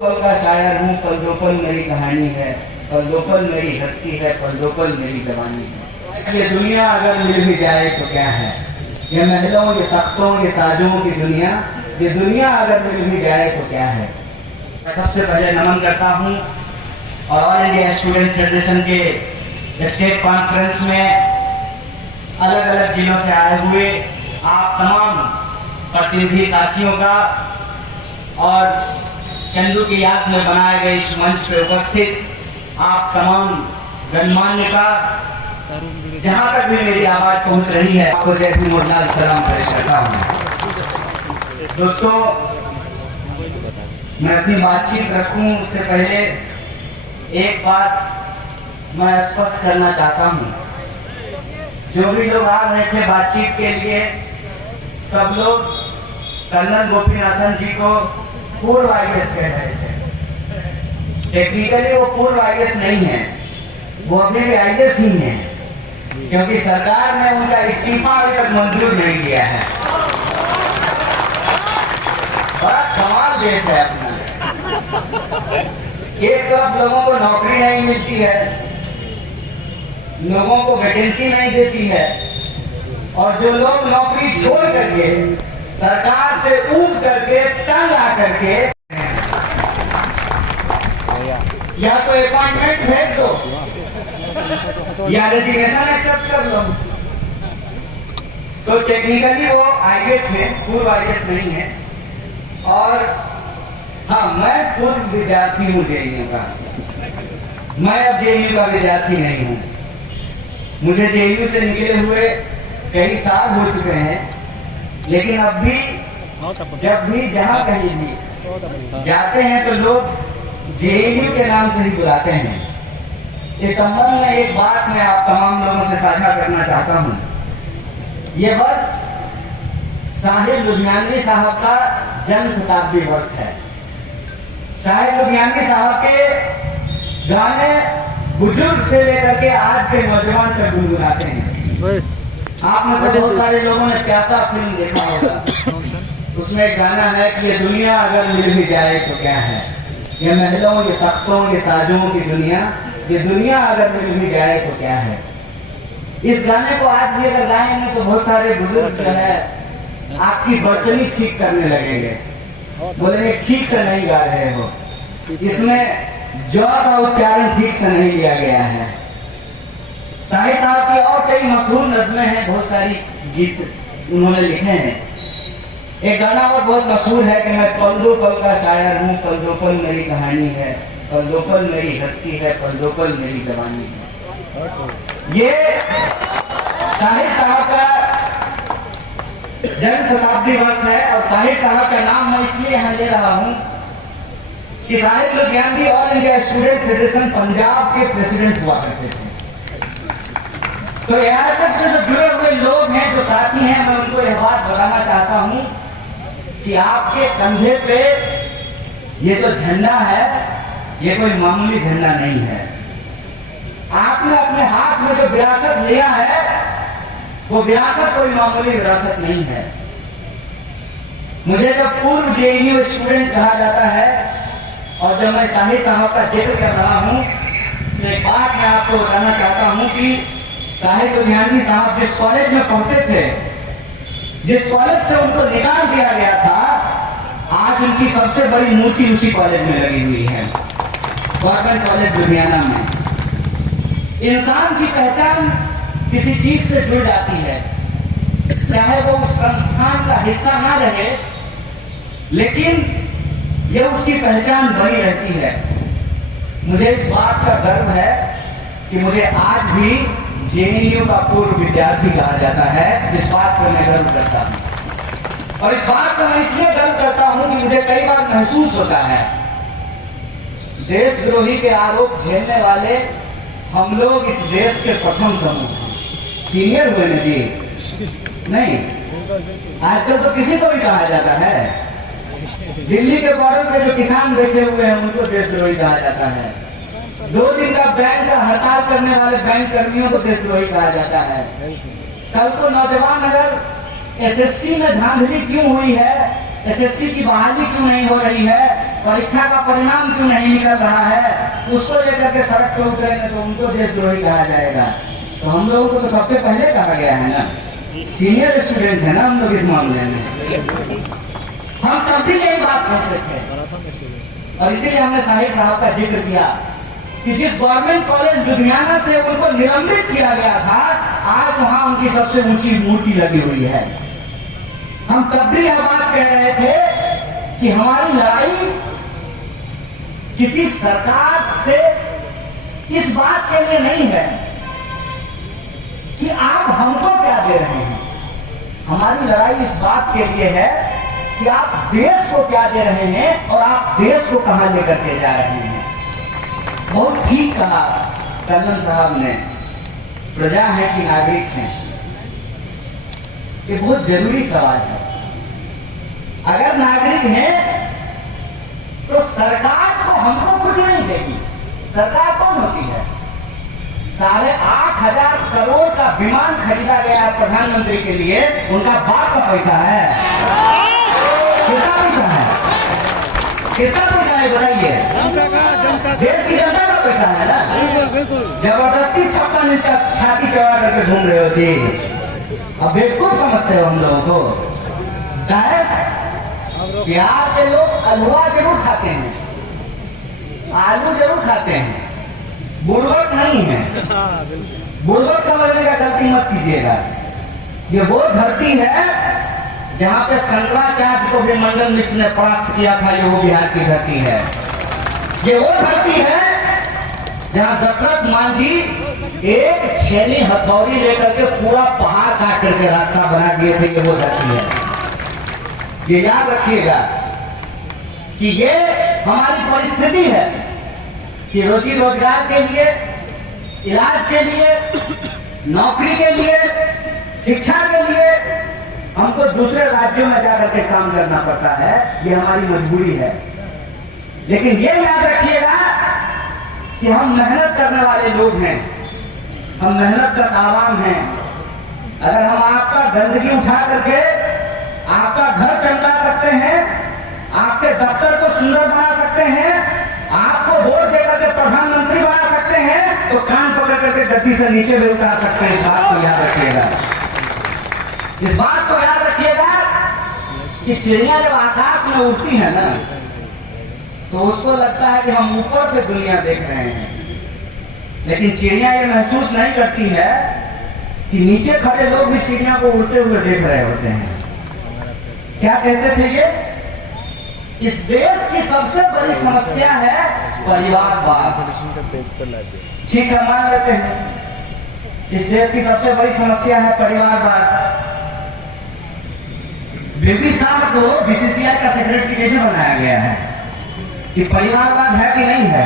पल का शायर हूँ, पल दो पल मेरी कहानी है, पल दो पल मेरी हस्ती है, पल दो पल मेरी जवानी है। ये दुनिया अगर मिल भी जाए तो क्या है, ये महलों, ये तख्तों, ये ताजों की दुनिया, ये दुनिया अगर मिल भी जाए तो क्या है। मैं सबसे पहले नमन करता हूँ और ऑल इंडिया स्टूडेंट फेडरेशन के स्टेट कॉन्फ्रेंस में अलग अलग जिलों से आए हुए आप तमाम प्रतिनिधि साथियों का और चंदू की याद में बनाए गए इस मंच पर उपस्थित आप तमाम गणमान्य का, जहां तक भी मेरी आवाज पहुंच रही है, आपको जय भीम और लाल सलाम पेश करता हूं। दोस्तों, मैं अपनी बातचीत रखूं उससे पहले एक बात मैं स्पष्ट करना चाहता हूं। जो भी लोग आ रहे थे बातचीत के लिए, सब लोग कर्नल गोपीनाथन जी को पूर्व आईएएस कह रहे थे। टेक्निकली वो पूर्व आईएएस नहीं है, वो अभी भी आईएएस ही है, क्योंकि सरकार ने उनका इस्तीफा अभी तक मंजूर नहीं किया है। बड़ा कमाल देश है अपना। एक तरफ लोगों को नौकरी नहीं मिलती है, लोगों को वैकेंसी नहीं देती है, और जो लोग नौकरी छोड़ करके सरकार से ऊब करके तंग आकर के या तो अपॉइंटमेंट भेज दो या रेजिग्नेशन एक्सेप्ट कर लो। तो टेक्निकली वो आईएएस है, पूर्व आईएएस नहीं है। और हाँ, मैं पूर्व विद्यार्थी हूँ जेएनयू का, मैं अब जेएनयू का विद्यार्थी नहीं हूँ। मुझे जेएनयू से निकले हुए कई साल हो चुके हैं, लेकिन अब भी जब भी जहाँ कहीं भी जाते हैं तो लोग जेएनयू के नाम से ही बुलाते हैं। इस संबंध में एक बात मैं आप तमाम लोगों से साझा करना चाहता हूँ। ये वर्ष साहिर लुधियानवी साहब का जन्म शताब्दी वर्ष है। साहिर लुधियानवी साहब के गाने बुजुर्ग से लेकर के आज के नौजवान तक गुनगुनाते हैं। आप में से बहुत सारे लोगों ने प्यासा फिल्म देखा होगा। उसमें एक गाना है कि ये दुनिया अगर मिल भी जाए तो क्या है, ये महलों, ये तख्तों, ये ताजों की दुनिया, ये दुनिया अगर मिल भी जाए तो क्या है। इस गाने को आज भी अगर गाएंगे तो बहुत सारे बुजुर्ग जो है आपकी बर्तनी ठीक करने लगेंगे, बोलेंगे ठीक से नहीं गा रहे हो, इसमें ज का उच्चारण ठीक से नहीं लिया गया है। साहिर साहब की और कई मशहूर नज़्में हैं, बहुत सारी गीत उन्होंने लिखे हैं। एक गाना और बहुत मशहूर है कि मैं पल दो पल का शायर हूँ, पल दो पल मेरी कहानी है, पल दो पल मेरी हस्ती है, पल दो पल मेरी जवानी है। ये साहिर साहब का जन्म शताब्दी वर्ष है और साहिर साहब का नाम मैं इसलिए यहाँ ले रहा हूँ कि Sahir Ludhianvi all India student federation Punjab के प्रेसिडेंट हुआ करते थे। तो एआरएसएफ से जो जुड़े हुए लोग हैं, जो साथी हैं, मैं उनको यह बात बताना चाहता हूं कि आपके कंधे पे ये जो झंडा है, ये कोई मामूली झंडा नहीं है। आपने अपने हाथ में जो विरासत लिया है, वो विरासत कोई मामूली विरासत नहीं है। मुझे जब पूर्व जेएनयू स्टूडेंट कहा जाता है और जब मैं साहिर साहब का जिक्र कर रहा हूं, तो एक बात मैं आपको बताना चाहता हूं कि साहिर लुधियानवी साहब जिस कॉलेज में पढ़ते थे, जिस कॉलेज से उनको निकाल दिया गया था, आज उनकी सबसे बड़ी मूर्ति उसी कॉलेज में लगी हुई है, गवर्नमेंट कॉलेज लुधियाना में। इंसान की पहचान किसी चीज से जुड़ जाती है, चाहे वो उस संस्थान का हिस्सा ना रहे, लेकिन यह उसकी पहचान बनी रहती है। मुझे इस बात का गर्व है कि मुझे आज भी जेएनयू का पूर्व विद्यार्थी कहा जाता है। इस बात पर मैं गर्व करता हूं, और इस बात पर मैं इसलिए गर्व करता हूं कि मुझे कई बार महसूस होता है देशद्रोही के आरोप झेलने वाले हम लोग इस देश के प्रथम समूह हैं। सीनियर हुए ना जी? नहीं, आजकल तो किसी को भी कहा जाता है। दिल्ली के बॉर्डर पे जो किसान बैठे हुए हैं उनको देशद्रोही कहा जाता है। 2 दिन का बैंक का हड़ताल करने वाले बैंक कर्मियों को देशद्रोही कहा जाता है। कल को नौजवान अगर एसएससी में धांधली क्यों हुई है, एसएससी की बहाली क्यों नहीं हो रही है, परीक्षा का परिणाम क्यों नहीं निकल रहा है, उसको लेकर के सड़क पर उतरेंगे तो उनको देशद्रोही कहा जाएगा। तो हम लोगों को तो सबसे पहले कहा गया है ना, सीनियर स्टूडेंट है ना हम लोग इस मामले में। हम तब भी यही बात पूछते थे और इसीलिए हमने साहिर साहब का जिक्र किया कि जिस गवर्नमेंट कॉलेज लुधियाना से उनको निलंबित किया गया था, आज वहां उनकी सबसे ऊंची मूर्ति लगी हुई है। हम तब भी यह बात कह रहे थे कि हमारी लड़ाई किसी सरकार से इस बात के लिए नहीं है कि आप हमको क्या दे रहे हैं, हमारी लड़ाई इस बात के लिए है कि आप देश को क्या दे रहे हैं और आप देश को कहां लेकर के जा रहे हैं। बहुत ठीक कहा कर्नल साहब ने, प्रजा है कि नागरिक हैं, ये बहुत जरूरी सवाल है। अगर नागरिक हैं तो सरकार को हमको कुछ नहीं देगी। सरकार कौन होती है? 8,500 करोड़ का विमान खरीदा गया है प्रधानमंत्री के लिए, उनका बाप का पैसा है। किसका पैसा है? किसका पैसा है बताइए? देश की जनता का पैसा है ना। जबरदस्ती 56 इंच का छाती चढ़ा करके घूम रहे हो जी। अब बेवकूफ समझते हो हम लोगों को। बिहार के लोग हलवा जरूर खाते हैं, आलू जरूर खाते हैं, बुड़बक नहीं है। बुड़बक समझने का गलती मत कीजिएगा। ये वो धरती है जहां पे शंकराचार्य को भी मंडन मिश्र ने परास्त किया था, ये वो बिहार की धरती है। ये वो धरती है जहां दशरथ मांझी एक छेनी हथौड़ी लेकर के पूरा पहाड़ काट करके रास्ता बना दिए थे, ये वो धरती है। ये याद रखिएगा कि ये हमारी परिस्थिति है कि रोजी रोजगार के लिए, इलाज के लिए, नौकरी के लिए, शिक्षा के लिए हमको दूसरे राज्यों में जाकर के काम करना पड़ता है। ये हमारी मजबूरी है। लेकिन ये याद रखिएगा कि हम मेहनत करने वाले लोग हैं, हम मेहनत का आवाम हैं। अगर हम आपका गंदगी उठा करके आपका घर चमका सकते हैं, आपके दफ्तर को सुंदर बना सकते हैं, आपको वोट देकर के प्रधानमंत्री बना सकते हैं, तो कान पकड़ करके गद्दी से नीचे भी उतार सकते हैं। इस बात को याद रखिएगा। इस बात को याद रखिएगा कि चिड़िया जब आकाश में उड़ती है ना, तो उसको लगता है कि हम ऊपर से दुनिया देख रहे हैं, लेकिन चिड़िया ये महसूस नहीं करती है कि नीचे खड़े लोग भी चिड़िया को उड़ते हुए देख रहे होते हैं। क्या कहते थे ये? इस देश की सबसे बड़ी समस्या है परिवारवाद। ठीक है, मान लेते हैं इस देश की सबसे बड़ी समस्या है परिवारवाद। बेबी साहब को बीसीसीआई का सेक्रेटरी कैसे बनाया गया है कि परिवारवाद है कि नहीं है?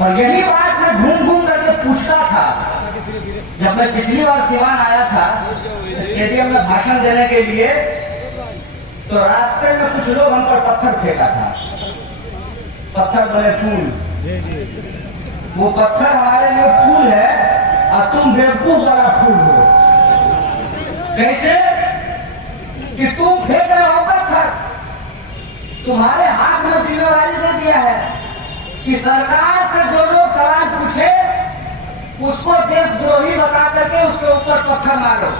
और यही बात मैं घूम घूम करके पूछता था। जब मैं पिछली बार सिवान आया था स्टेडियम में भाषण देने के लिए, तो रास्ते में कुछ लोग हम पर पत्थर फेंका था। पत्थर बने फूल, वो पत्थर हमारे लिए फूल है और तुम बेवकूफ वाला फूल हो। कैसे कि तुम फेंक रहे हो पत्थर, तुम्हारे हाथ में जिम्मेवारी दे दिया है कि सरकार से जो लोग सवाल पूछे उसको देशद्रोही बता करके उसके ऊपर पत्थर मारो।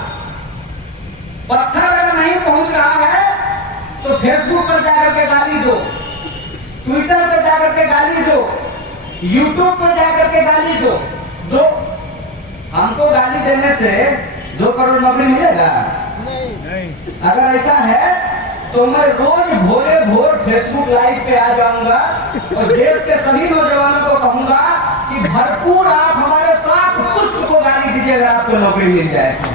पत्थर अगर नहीं पहुंच रहा है तो फेसबुक पर जाकर के गाली दो, ट्विटर पर जाकर के गाली दो, यूट्यूब पर जाकर के गाली दो। हमको गाली देने से 2 करोड़ नौकरी मिलेगा? नहीं। अगर ऐसा है तो मैं रोज भोरे भोर फेसबुक लाइव पे आ जाऊंगा और देश के सभी नौजवानों को कहूंगा कि भरपूर आप हमारे साथ पुष्ट को गाली दीजिए अगर आपको नौकरी मिल जाए तो।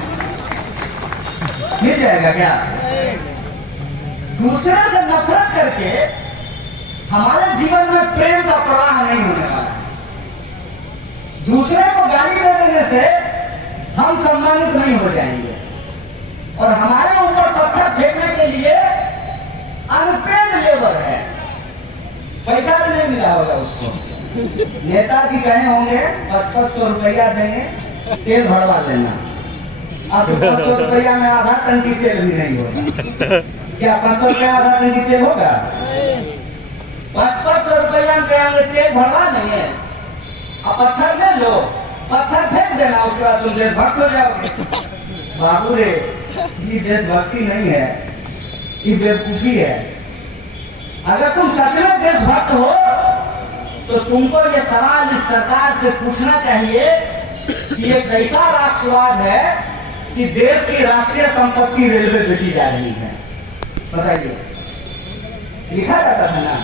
मिल जाएगा क्या? दूसरे से नफरत करके हमारे जीवन में प्रेम का प्रवाह नहीं होने वाला है। दूसरे को गाली दे देने से हम सम्मानित नहीं हो जाएंगे और हमारे ऊपर पत्थर फेंकने के लिए अनपेड लेबर है, पैसा भी नहीं मिला होगा उसको। नेताजी कहे होंगे 5500 रुपया देंगे, तेल भरवा लेना। अब 500 रुपया में आधा टंकी तेल भी नहीं होगा। क्या 500 रुपया आधा टंकी तेल होगा? 500 रुपया में कहेंगे तेल भरवा देंगे, अब पत्थर ले लो, पत्थर फेंक देना, उसके बाद तुम देशभक्त हो जाओगे। बाबू रे, ये देशभक्ति नहीं है, ये बेवकूफी है। अगर तुम सच में देशभक्त हो तो तुमको ये सवाल इस सरकार से पूछना चाहिए कि ये कैसा राष्ट्रवाद है कि देश की राष्ट्रीय संपत्ति रेलवे बेची जा रही है। बताइए, लिखा जाता था ना,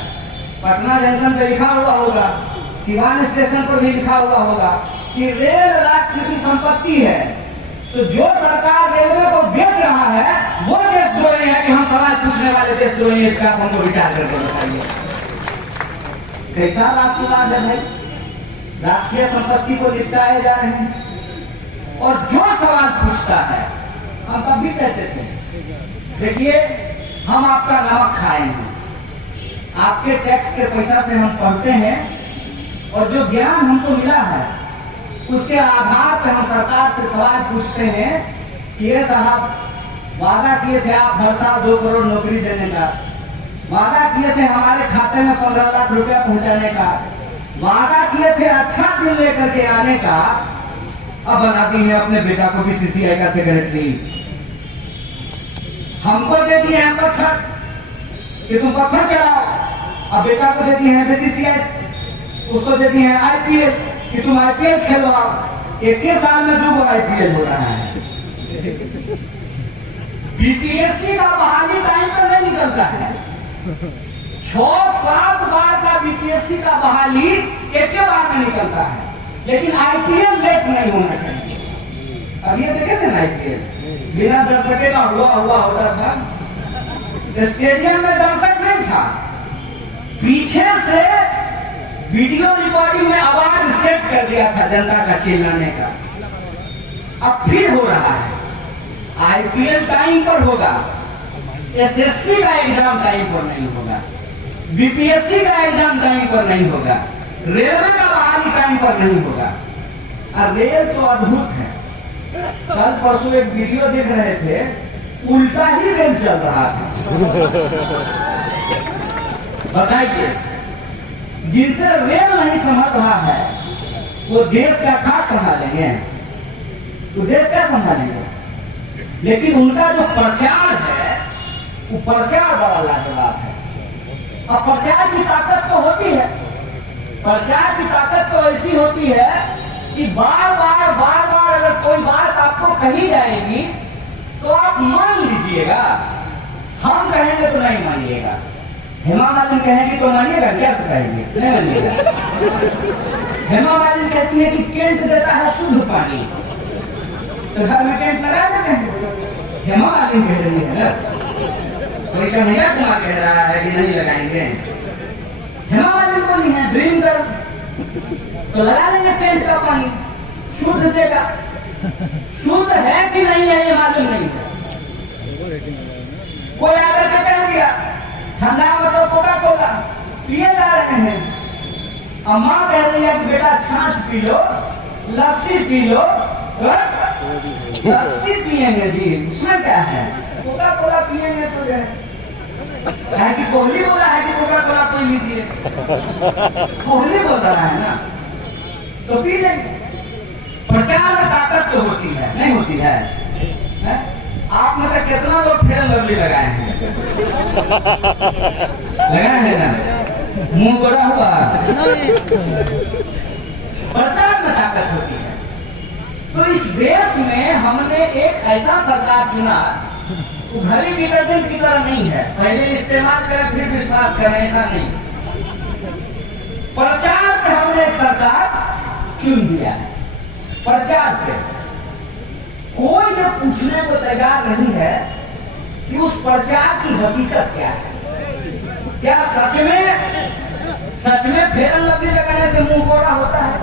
पटना जंक्शन पे लिखा हुआ होगा, सिवान स्टेशन पर भी लिखा हुआ होगा कि रेल राष्ट्र की संपत्ति है। तो जो सरकार रेलवे को बेच रहा है वो देशद्रोही है कि हम सवाल पूछने वाले देशद्रोही, इसका हमको विचार करके बताइए। कैसा राष्ट्रवाद है भाई? राष्ट्रीय संपत्ति को निपटाए जा रहे हैं। और जो सवाल पूछता है, हम तब भी कहते थे, देखिए हम आपका नमक खाएंगे, आपके टैक्स के पैसा से हम पढ़ते हैं और जो ज्ञान हमको मिला है उसके आधार पर हम सरकार से सवाल पूछते हैं कि ये साहब वादा किए थे आप हर साल 2 करोड़ नौकरी देने का, वादा किए थे हमारे खाते में 15 लाख रुपया पहुंचाने का, वादा किए थे अच्छा दिन लेकर के आने का, अब बनाती हैं अपने बेटा को भी सीसीआई का सेक्रेटरी। हमको देती हैं पत्थर कि तुम पत्थर चलाओ, अब बेटा को देती हैं बीसीसीआई, उसको देती हैं आईपीएल कि तुम आईपीएल खेलवाओ। 1 साल में 2 आईपीएल हो रहा है। बीपीएससी का बहाली टाइम पर नहीं निकलता है, 6-7 बार का बीपीएससी का बहाली एक बार में निकलता है, लेकिन आईपीएल लेट नहीं होना चाहिए। अब ये देखे थे ना, आईपीएल बिना दर्शक का हुआ होता था, स्टेडियम में दर्शक नहीं था, पीछे से वीडियो रिकॉर्डिंग में आवाज सेट कर दिया था जनता का चिल्लाने का। अब फिर हो रहा है, आईपीएल टाइम पर होगा, एसएससी का एग्जाम टाइम पर नहीं होगा, बीपीएससी का एग्जाम टाइम पर नहीं होगा, रेलवे का बहाली टाइम पर नहीं होगा। और रेल तो अद्भुत है, कल परसों एक वीडियो देख रहे थे, उल्टा ही रेल चल रहा था। बताइए, जिनसे रेल नहीं समझ रहा है वो देश का खा संभालेंगे, तो देश क्या संभालेंगे? लेकिन उनका जो प्रचार है वो प्रचार बड़ा लाजवाब है। अब प्रचार की ताकत तो होती है, प्रचार की ताकत तो ऐसी होती है कि बार बार अगर कोई बात आपको कही जाएगी तो आप मान लीजिएगा, हम कहेंगे तो नहीं मानिएगा, हेमा मालिनी कहेगी तो मानिएगा, क्या से कहेंगे? नहीं मानिएगा। हेमा मालिनी कहती है कि केंट देता है शुद्ध पानी, तो घर में टेंट लगा देते हैं। हेमा मालिनी कह रही है ना, कोई कन्हैया कुमार कह रहा है कि नहीं लगाएंगे। हेमा मालिनी बोली है ड्रीम गर्ल, तो लगा लेंगे टेंट का पानी, शुद्ध देगा। शुद्ध है कि नहीं है ये मालूम नहीं है। कोई आकर के कह दिया ठंडा मतलब कोका कोला पिए जा रहे हैं, अम्मा कह रही है कि बेटा छाछ पी लो, लस्सी पी लो। लस्सी पिएंगे जी, उसमें क्या है? कोका कोला पिएंगे तो है कि कोहली बोला है कि कोका कोला पी लीजिए, कोहली बोल रहा है ना, तो पी लेंगे। प्रचार में ताकत तो होती है, नहीं होती है? आप में से कितना लोग फेयर लवली लगाए हैं? लगाए हैं ना? मुंह बड़ा हुआ। प्रचार में ताकत होती है। तो इस देश में हमने एक ऐसा सरकार चुना, वो घड़ी डिटर्जेंट की तरह नहीं है, पहले इस्तेमाल करें फिर विश्वास करें, ऐसा नहीं। प्रचार पे हमने एक सरकार चुन दिया है। प्रचार पे कोई ये पूछने को तैयार नहीं है कि उस प्रचार की हकीकत क्या है। क्या सच में फेयर लवली लगाने से मुंह कोड़ा होता है?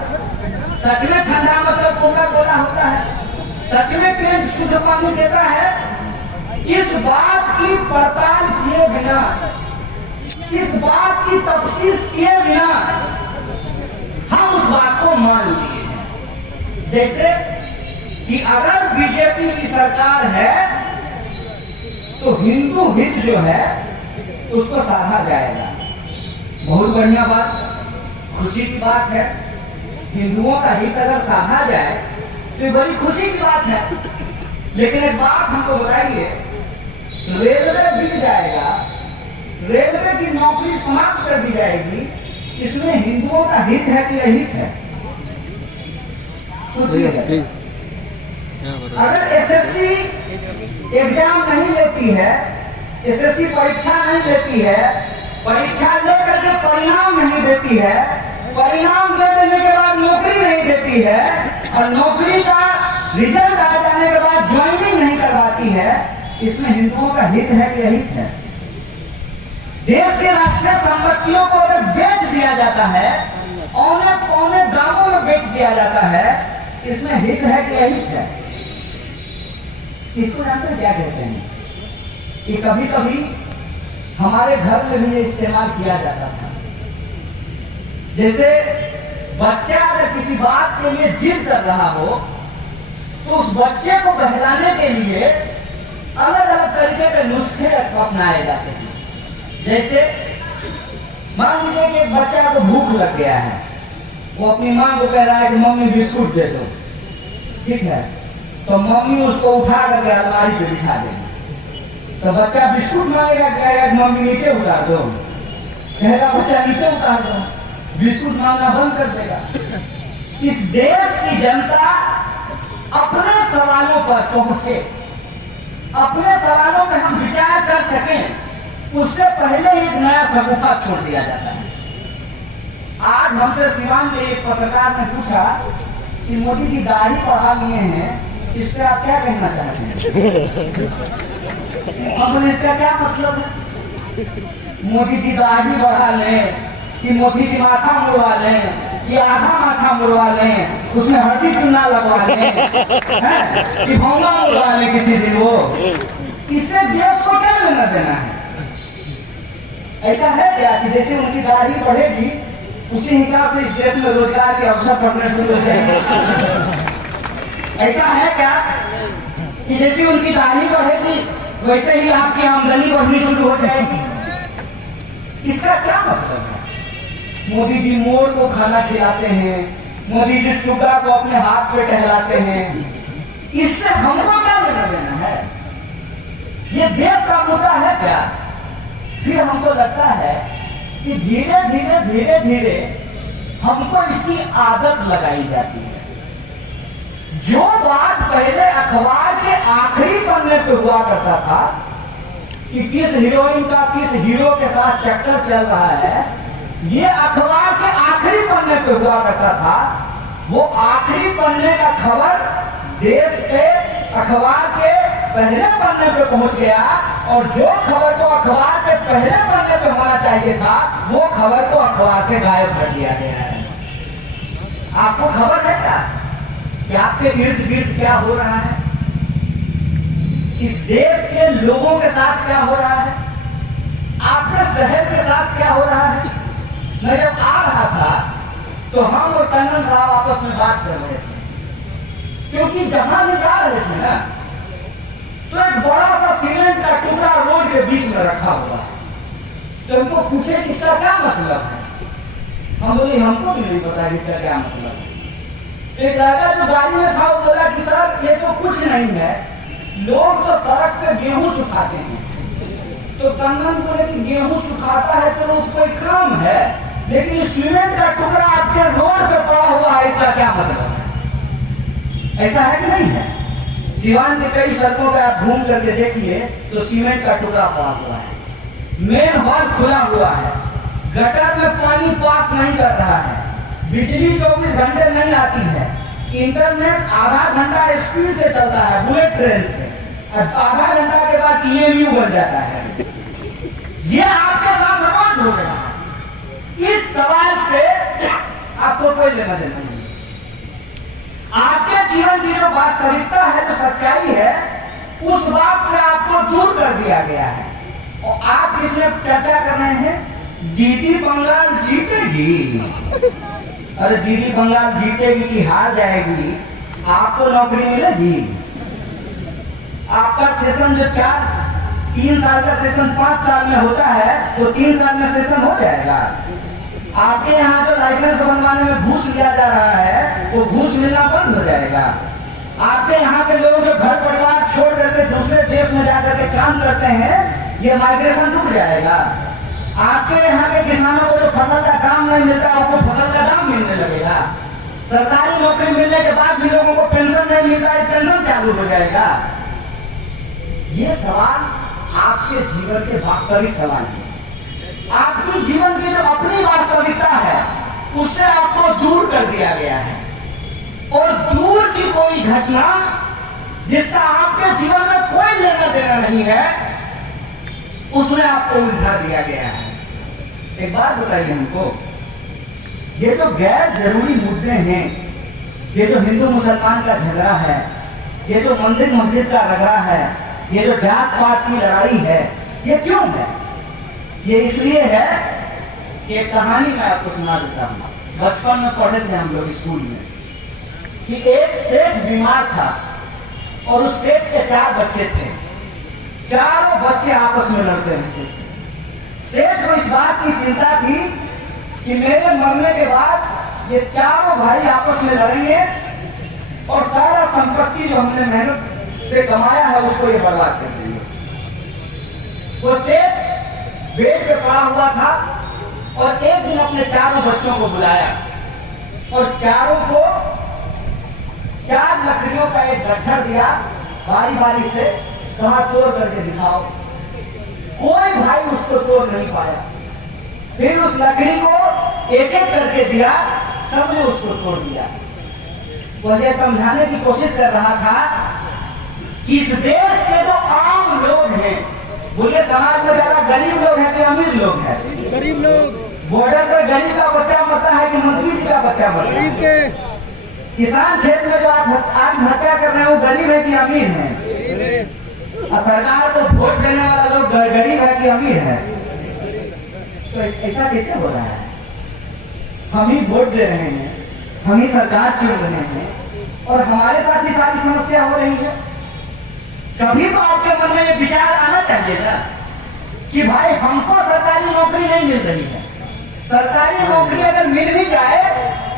सच में ठंडा मतलब कोका कोला होता है? सच में केंट शुद्ध पानी देता है? इस बात की पड़ताल किए बिना, इस बात की तफ्तीश किए बिना हम उस बात को मान लिए हैं। जैसे कि अगर बीजेपी की सरकार है तो हिंदू हित जो है उसको सराहा जाएगा, बहुत बढ़िया बात, खुशी की बात है। हिंदुओं का हित अगर साधा जाए तो ये बड़ी खुशी की बात है। लेकिन एक बात हमको बताइए, रेलवे बिक जाएगा, रेलवे की नौकरी समाप्त कर दी जाएगी, इसमें हिंदुओं का हित है कि अहित है? सोचिए। अगर एसएससी एग्जाम नहीं लेती है, एसएससी परीक्षा नहीं लेती है, परीक्षा लेकर के परिणाम नहीं देती है, परिणाम दे देने के बाद नौकरी नहीं देती है, और नौकरी का रिजल्ट आ जाने के बाद ज्वाइनिंग नहीं करवाती है, इसमें हिंदुओं का हित है कि अहित है? देश के राष्ट्रीय संपत्तियों को अगर बेच दिया जाता है, औने पौने दामों में बेच दिया जाता है, इसमें हित है कि अहित है? इसको जानते क्या कहते हैं? कि कभी कभी हमारे घर में भी ये इस्तेमाल किया जाता था। जैसे बच्चा अगर किसी बात के लिए जिद कर रहा हो तो उस बच्चे को बहलाने के लिए अलग अलग तरीके के नुस्खे अपनाए जाते हैं। जैसे मान लीजिए कि एक बच्चा को भूख लग गया है, वो अपनी माँ को कह रहा है कि मम्मी बिस्कुट दे दो, ठीक है, तो मम्मी उसको उठा करके अलमारी पे बिठा देगी। तो बच्चा बिस्कुट मांगेगा, कहेगा कि मम्मी नीचे उतार दो, कहेगा बच्चा नीचे उतार दो, बिस्कुट मांगना बंद कर देगा। इस देश की जनता अपने सवालों पर पहुंचे, अपने सवालों पे हम विचार कर सकें, उससे पहले एक नया सगुफा छोड़ दिया जाता है। आज हमसे सिवान के एक पत्रकार ने पूछा कि मोदी जी दाढ़ी बढ़ा लिए हैं, इस पे आप क्या कहना चाहते हैं? अब इसका क्या मतलब है? मोदी जी दाढ़ी बढ़ा लें कि मोदी जी माथा मुड़वा लें कि आधा माथा मुड़वा लें, उसमें हड्डी चुन्ना लगवा लें, कि भौंगा मुड़वा लें किसी दिन, वो इससे देश को क्या लेना देना है? ऐसा है क्या कि जैसे उनकी दाढ़ी बढ़ेगी उसी हिसाब से इस देश में रोजगार के अवसर बढ़ने शुरू हो जाएंगे? ऐसा है क्या कि जैसे उनकी दाढ़ी बढ़ेगी वैसे ही आपकी आमदनी बढ़नी शुरू हो जाएगी? इसका क्या मतलब है? मोदी जी मोर को खाना खिलाते हैं, मोदी जी सुगा को अपने हाथ पे टहलाते हैं, इससे हमको क्या लेना देना है? ये देश का मुद्दा है क्या? फिर हमको लगता है कि धीरे धीरे धीरे धीरे हमको इसकी आदत लगाई जाती है। जो बात पहले अखबार के आखिरी पन्ने पे हुआ करता था कि किस हीरोइन का किस हीरो के साथ चक्कर चल रहा है, ये अखबार के आखिरी पन्ने पे हुआ करता था, वो आखिरी पन्ने का खबर देश के अखबार के पहले पन्ने पे पहुंच गया, और जो खबर को अखबार के पहले पन्ने पे होना चाहिए था वो खबर को अखबार से गायब कर दिया गया है। आपको खबर है क्या कि आपके इर्द गिर्द क्या हो रहा है? इस देश के लोगों के साथ क्या हो रहा है? आपके शहर के साथ क्या हो रहा है? मैं जब आ रहा था तो हम और टंडन साहब आपस में बात कर रहे थे, क्योंकि जहां भी जा रहे थे ना तो एक बड़ा सा सीमेंट का टुकड़ा रोड के बीच में रखा हुआ है। तो हमको पूछे कि इसका क्या मतलब है? हम बोले हमको भी नहीं पता इसका क्या मतलब है। तो एक लड़का जो गाड़ी में था वो बोला कि सर ये तो कुछ नहीं है, लोग तो सड़क पे गेहूं सुखाते हैं। तो टंडन बोले कि गेहूं सुखाता है चलो तो कोई काम है, लेकिन सीमेंट का टुकड़ा आपके रोड पे पड़ा हुआ है, इसका क्या मतलब है? ऐसा है कि नहीं है? सिवान के कई सड़कों पे आप घूम करके देखिए तो सीमेंट का टुकड़ा पड़ा हुआ है, मेन हॉल खुला हुआ है, गटर में पानी पास नहीं कर रहा है, बिजली 24 घंटे नहीं आती है, इंटरनेट आधा घंटा स्पीड से चलता है बुलेट ट्रेन से, आधा घंटा के बाद EMU बन जाता है। ये आपके साथ रोज हो रहा है। इस सवाल से आपको कोई लेना देना नहीं। आपके जीवन की जो वास्तविकता है, जो सच्चाई है, उस बात से आपको दूर कर दिया गया है। और आप इसमें चर्चा कर रहे हैं दीदी बंगाल जीतेगी। अरे दीदी बंगाल जीतेगी कि हार जाएगी, आपको नौकरी मिलेगी। आपका सेशन जो 4 3 साल का सेशन 5 साल में होता है तो 3 साल में सेशन हो जाएगा। आपके यहाँ जो लाइसेंस बनवाने में घूस लिया जा रहा है वो घूस मिलना बंद हो जाएगा। आपके यहाँ के लोग जो घर परिवार छोड़ करके दूसरे देश में जाकर के काम करते हैं ये माइग्रेशन रुक जाएगा। आपके यहाँ के किसानों को जो फसल का दाम नहीं मिलता आपको फसल का दाम मिलने लगेगा। सरकारी नौकरी मिलने के बाद भी लोगों को पेंशन नहीं मिलता है, पेंशन चालू हो जाएगा। ये सवाल आपके जीवन के वास्तविक सवाल है। आपकी जीवन की जो अपनी वास्तविकता है उससे आपको दूर कर दिया गया है और दूर की कोई घटना जिसका आपके जीवन में कोई लेना देना नहीं है उसमें आपको उलझा दिया गया है। एक बात बताइए हमको, ये जो गैर जरूरी मुद्दे हैं, ये जो हिंदू मुसलमान का झगड़ा है, ये जो मंदिर मस्जिद का रगड़ा है, ये जो जात पात की लड़ाई है, ये क्यों है? ये इसलिए है कि एक कहानी मैं आपको सुना देता हूँ। बचपन में पढ़े थे हम लोग स्कूल में कि एक सेठ बीमार था और उस सेठ के 4 बच्चे थे। चारों बच्चे आपस में लड़ते रहते थे। सेठ को इस बात की चिंता थी कि मेरे मरने के बाद ये चारों भाई आपस में लड़ेंगे और सारा संपत्ति जो हमने मेहनत से कमाया है उसको ये बर्बाद कर देंगे। वो सेठ बेड पे पड़ा हुआ था और एक दिन अपने चारों बच्चों को बुलाया और चारों को 4 लकड़ियों का एक गट्ठा दिया, बारी बारी से कहा तोड़ करके दिखाओ। कोई भाई उसको तोड़ नहीं पाया। फिर उस लकड़ी को एक एक करके दिया, सबने उसको तोड़ दिया। वो ये समझाने की कोशिश कर रहा था कि इस देश के जो आम लोग हैं, बोलिए समाज में ज्यादा गरीब लोग हैं कि अमीर लोग हैं? गरीब लोग। बॉर्डर पर गरीब का बच्चा मरता है कि मंत्री जी का बच्चा मरता है? किसान खेत में जो आत्महत्या कर रहे हैं वो गरीब है कि अमीर है? और सरकार को वोट देने वाला लोग गरीब है कि अमीर है? तो ऐसा कैसे हो रहा है? हम ही वोट दे रहे हैं, हम ही सरकार चुन रहे हैं और हमारे साथ ही सारी समस्या हो रही है। कभी तो आपके मन में ये विचार आना चाहिए ना कि भाई हमको सरकारी नौकरी नहीं मिल रही है, सरकारी नौकरी अगर मिल भी जाए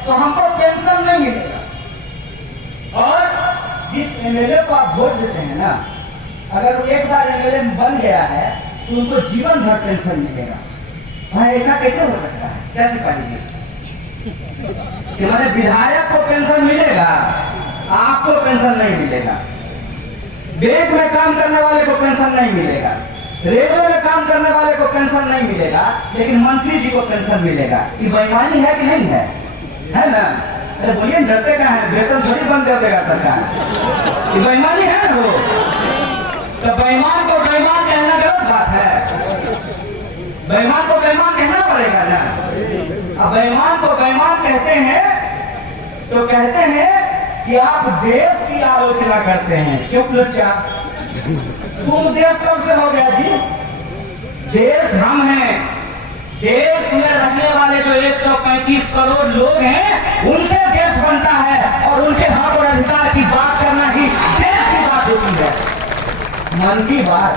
तो हमको पेंशन नहीं मिलेगा। और जिस एमएलए को आप वोट देते हैं ना, अगर वो एक बार एमएलए बन गया है तो उनको जीवन भर पेंशन मिलेगा। भाई ऐसा कैसे हो सकता है? क्या सिपाही जी कि मैंने विधायक को पेंशन मिलेगा, आपको पेंशन नहीं मिलेगा, बैंक में काम करने वाले को पेंशन नहीं मिलेगा, रेलवे में काम करने वाले को पेंशन नहीं मिलेगा, लेकिन मंत्री जी को पेंशन मिलेगा। ये बेईमानी है कि नहीं है? है ना? अरे बोलिए, डरते कहाँ है? वेतन थोड़ी बंद कर देगा सरकार। ये बेईमानी है ना? वो तो बेईमान को बेईमान कहना गलत बात है। बेईमान को बेईमान कहना पड़ेगा ना। अब बेईमान को बेईमान कहते हैं तो कहते हैं कि आप देश की आलोचना करते हैं। क्यों लुच्चा? तुम देश कब से हो गया जी? देश हम हैं। देश में रहने वाले जो 135 करोड़ लोग हैं उनसे देश बनता है और उनके हक और अधिकार की बात करना ही देश की बात होती है। मन की बात,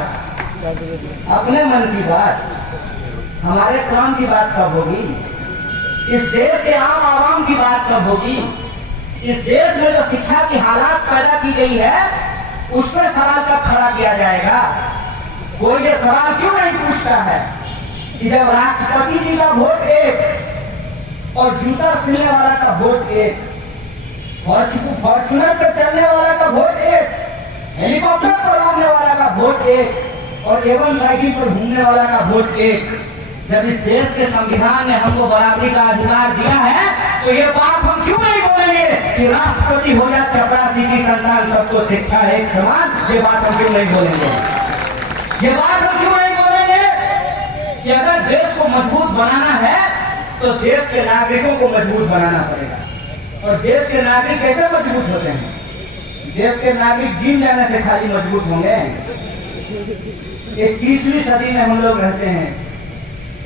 अपने मन की बात, हमारे काम की बात कब होगी? इस देश के आम आवाम की बात कब होगी? इस देश में जो शिक्षा की हालात पैदा की गई है उस पर सवाल कब खड़ा किया जाएगा? कोई ये सवाल क्यों नहीं पूछता है कि जब राष्ट्रपति जी का वोट एक और जूता सिलने वाला का वोट एक, फॉर्चूनर पर चलने वाला का वोट एक, हेलीकॉप्टर पर उड़ने वाला का वोट एक और एवन साइकिल पर घूमने वाला का वोट एक, जब इस देश के संविधान ने हमको बराबरी का अधिकार दिया है तो ये बात हम क्यों नहीं बोलेंगे कि राष्ट्रपति हो या चपरासी की संतान सबको शिक्षा एक समान? ये बात हम क्यों नहीं बोलेंगे? ये बात हम क्यों नहीं बोलेंगे कि अगर देश को मजबूत बनाना है तो देश के नागरिकों को मजबूत बनाना पड़ेगा। और देश के नागरिक कैसे मजबूत होते हैं? देश के नागरिक जिम जाने से खाली मजबूत होंगे? 21वीं सदी में हम लोग रहते हैं।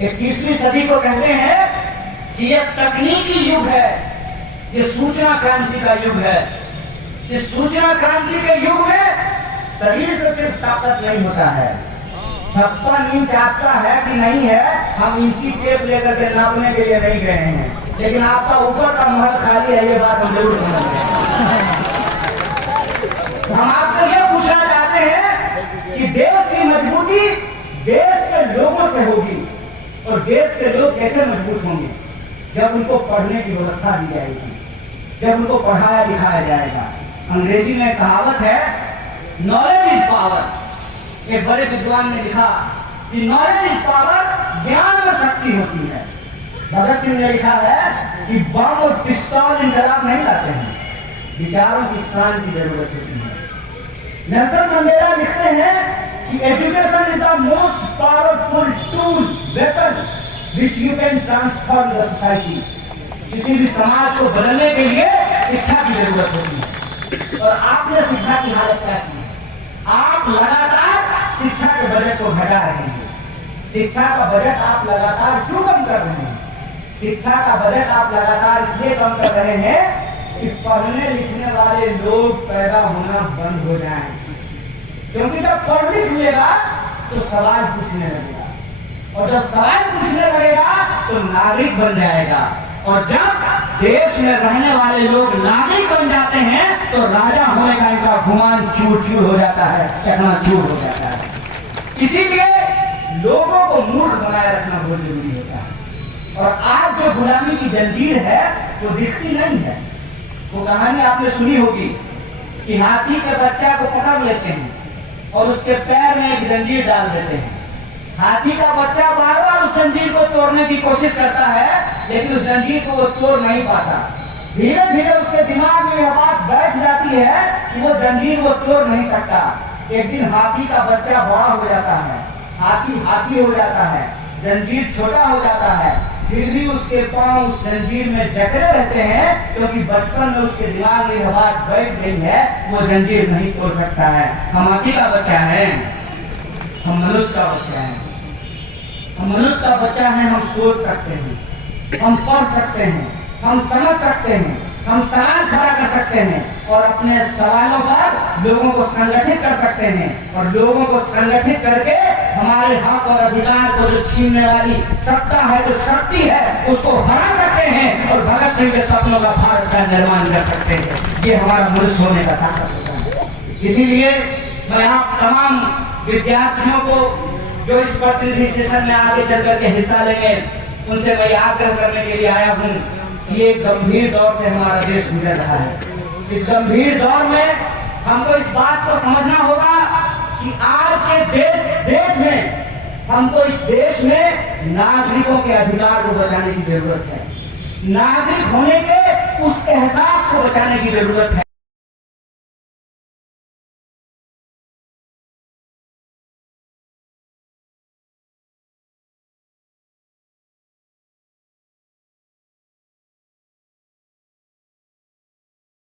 21वीं सदी को कहते हैं कि यह तकनीकी युग है, ये सूचना क्रांति का युग है। इस सूचना क्रांति के युग में शरीर से सिर्फ ताकत नहीं होता है, 56 इंच आपका है कि नहीं है, हम इंची टेप लेकर के नापने के लिए नहीं गए हैं, लेकिन आपका ऊपर का महल खाली है, ये बात हम जरूर समझते हैं। हम आपसे ये पूछना चाहते हैं कि देश की मजबूती देश के लोगों से होगी, और देश के लोग कैसे मजबूत होंगे? जब उनको पढ़ने की व्यवस्था दी जाएगी, जब उनको पढ़ाया लिखाया जाएगा। अंग्रेजी में कहावत है, नॉलेज इज पावर। एक बड़े विद्वान ने लिखा कि नॉलेज इज पावर, ज्ञान में शक्ति होती है। भगत सिंह ने लिखा है कि बम और पिस्तौल इनकलाब नहीं लाते हैं, विचारों की शान की जरूरत होती है। नेल्सन मंडेला लिखते हैं कि education is the most powerful tool weapon which you can transform the society. किसी भी समाज को बदलने के लिए शिक्षा की जरूरत होती है, और आपने शिक्षा की हालत क्या की? आप लगातार शिक्षा के बजट को घटा रहे हैं। शिक्षा का बजट आप लगातार क्यों कम कर रहे हैं? शिक्षा का बजट आप लगातार इसलिए कम कर रहे हैं कि पढ़ने लिखने वाले लोग पैदा होना बंद हो जाएं। क्योंकि जब पढ़ लिख लेगा तो सवाल पूछने लगेगा, और जब सवाल पूछने लगेगा तो नागरिक बन जाएगा, और जब देश में रहने वाले लोग नागरिक बन जाते हैं तो राजा होने का इनका गुमान चूर चूर हो जाता है, चकनाचूर हो जाता है। इसीलिए लोगों को मूर्ख बनाए रखना बहुत जरूरी होता है। और आज जो गुलामी की जंजीर है वो दिखती नहीं है। वो कहानी आपने सुनी होगी कि हाथी के बच्चा को पकड़ लेते हैं और उसके पैर में एक जंजीर डाल देते हैं। हाथी का बच्चा बार बार उस जंजीर को तोड़ने की कोशिश करता है, लेकिन उस जंजीर को वो तोड़ नहीं पाता। धीरे धीरे उसके दिमाग में यह बात बैठ जाती है कि वो जंजीर वो तोड़ नहीं सकता। एक दिन हाथी का बच्चा बड़ा हो जाता है, हाथी हो जाता है, जंजीर छोटा हो जाता है, फिर भी उसके पांव उस जंजीर में जकड़े रहते हैं, क्योंकि बचपन में उसके दिमाग में यह बात बैठ गई है, वो जंजीर नहीं तोड़ सकता है। हम हाथी का बच्चा है, हम मनुष्य का बच्चा है। हम मनुष्य का बच्चा है, हम सोच सकते हैं, हम पढ़ सकते हैं, हम समझ सकते हैं, हम सवाल खड़ा कर सकते हैं, और अपने सवालों पर लोगों को संगठित कर सकते हैं, और लोगों को संगठित करके हमारे हक और अधिकार को जो छीनने वाली सत्ता है, जो शक्ति है, उसको हरा सकते हैं, और भगत सिंह के सपनों का भारत का निर्माण कर सकते हैं। ये हमारा मनुष्य होने का ताकत होता है। इसीलिए मैं आप तमाम विद्यार्थियों को जो इस प्रतिनिधि सेशन में आगे चल करके हिस्सा लेंगे, उनसे मैं आग्रह करने के लिए आया हूँ कि एक गंभीर दौर से हमारा देश गुजर रहा है। इस गंभीर दौर में हमको इस बात को समझना होगा कि आज के डेट में हमको इस देश में नागरिकों के अधिकार को बचाने की जरूरत है। नागरिक होने के उस एहसास को बचाने की जरूरत है।